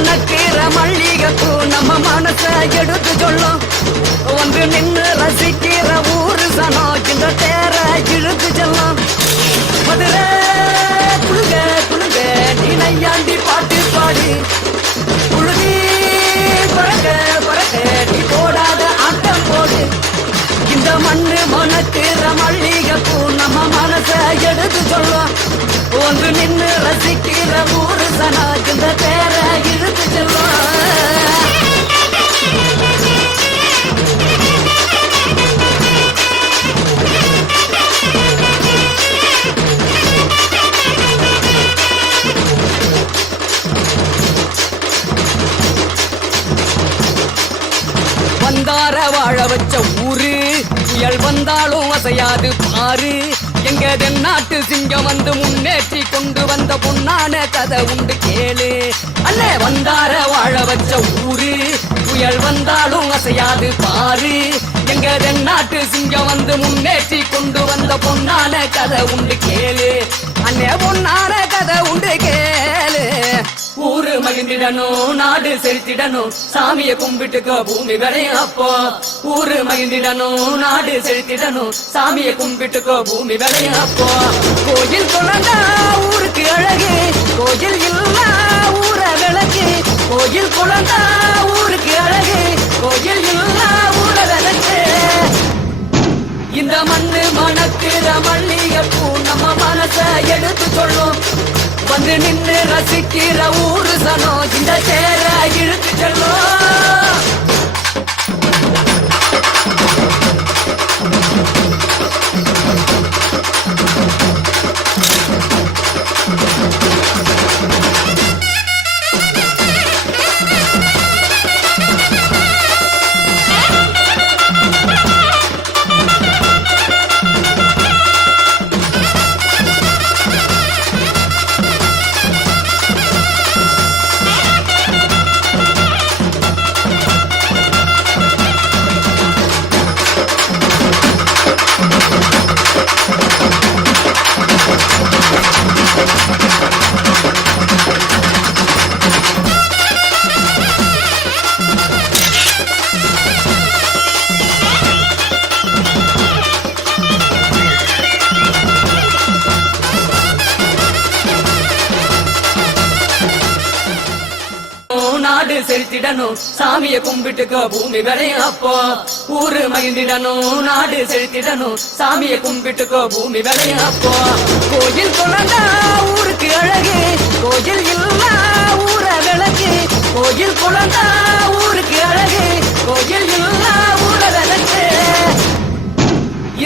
மணக்கிற மல்லிகைப்பூ நம்ம மனச எடுத்து சொல்லும். வந்து நின்று ரசிக்கிற ஊரு சனம் இந்த தேர இழுத்து செல்லும். மதுரை குழுங்க குழுங்க நீ நையாண்டி பாட்டு பாடு. குழுதி பறக்க பறக்க நீ போடாத ஆட்டம் போடு. இந்த மண்ணு மணக்கிற மல்லிகைப்பூ நம்ம மனச எடுத்து சொல்லும். வந்து நின்று ரசிக்கிற ஊரு சனா இந்த பேர இழுத்து செல்லும். வந்தார வாழ வச்ச ஊரு புயல் வந்தாலும் அசையாது பாரு. எங்க தென்னாட்டு சிங்கம் வந்து முன்னேற்றி கொண்டு வந்த பொன்னான கதை உண்டு கேளு. அல்ல வந்தார வாழ வச்ச ஊரு புயல் வந்தாலும் அசையாது பாரு. எங்க தென்னாட்டு சிங்கம் வந்து முன்னேற்றி கொண்டு வந்த பொன்னான கதை உண்டு கேளு. அண்ணே பொன்னான கதை உண்டு கேளு. ஊரு மகிழ்ந்திடணும் நாடு செலுத்திடணும் சாமிய கும்பிட்டுக்கோ பூமி விளையும் அப்போ. ஊரு மகிழ்ந்திடணும் நாடு செலுத்திடணும் சாமிய கும்பிட்டுக்கோ பூமி விளையும் அப்போ. கோயில் குழந்தா ஊருக்கு அழகு கோயில் இல்லா ஊர விளக்கு. கோயில் குழந்தா ஊருக்கு அழகு கோயில் இல்லா ஊர விளக்கு. இந்த மண்ணு மணக்கிற மல்லிகைப்பூ நம்ம மனச எடுத்து சொல்லும். வந்து நின்று ரசிக்கிற ஊரு சனம் இந்த சேர இழுத்து செல்லும். நாடு செலுத்திடணும் சாமிய கும்பிட்டுக்கோ பூமி விளையும் அப்போ. ஊரு மகிழ்ந்திடணும் நாடு செலுத்திடணும் சாமிய கும்பிட்டுக்கோ பூமி விளையும் அப்போ. கோயில் குழந்தா ஊருக்கு அழகு கோயில் இல்லா ஊர விளக்கு. கோயில் குழந்தா ஊருக்கு அழகு கோயில் இல்லா ஊர விளக்கு.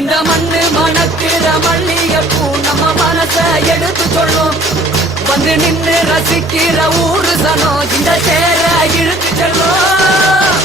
இந்த மண்ணு மணக்கிற மல்லிகைப்பூ நம்ம மனச எடுத்து சொல்லும். வந்து நின்று ரசிக்கிற ஊரு சனம் இந்த சேர இழுத்து செல்லும்.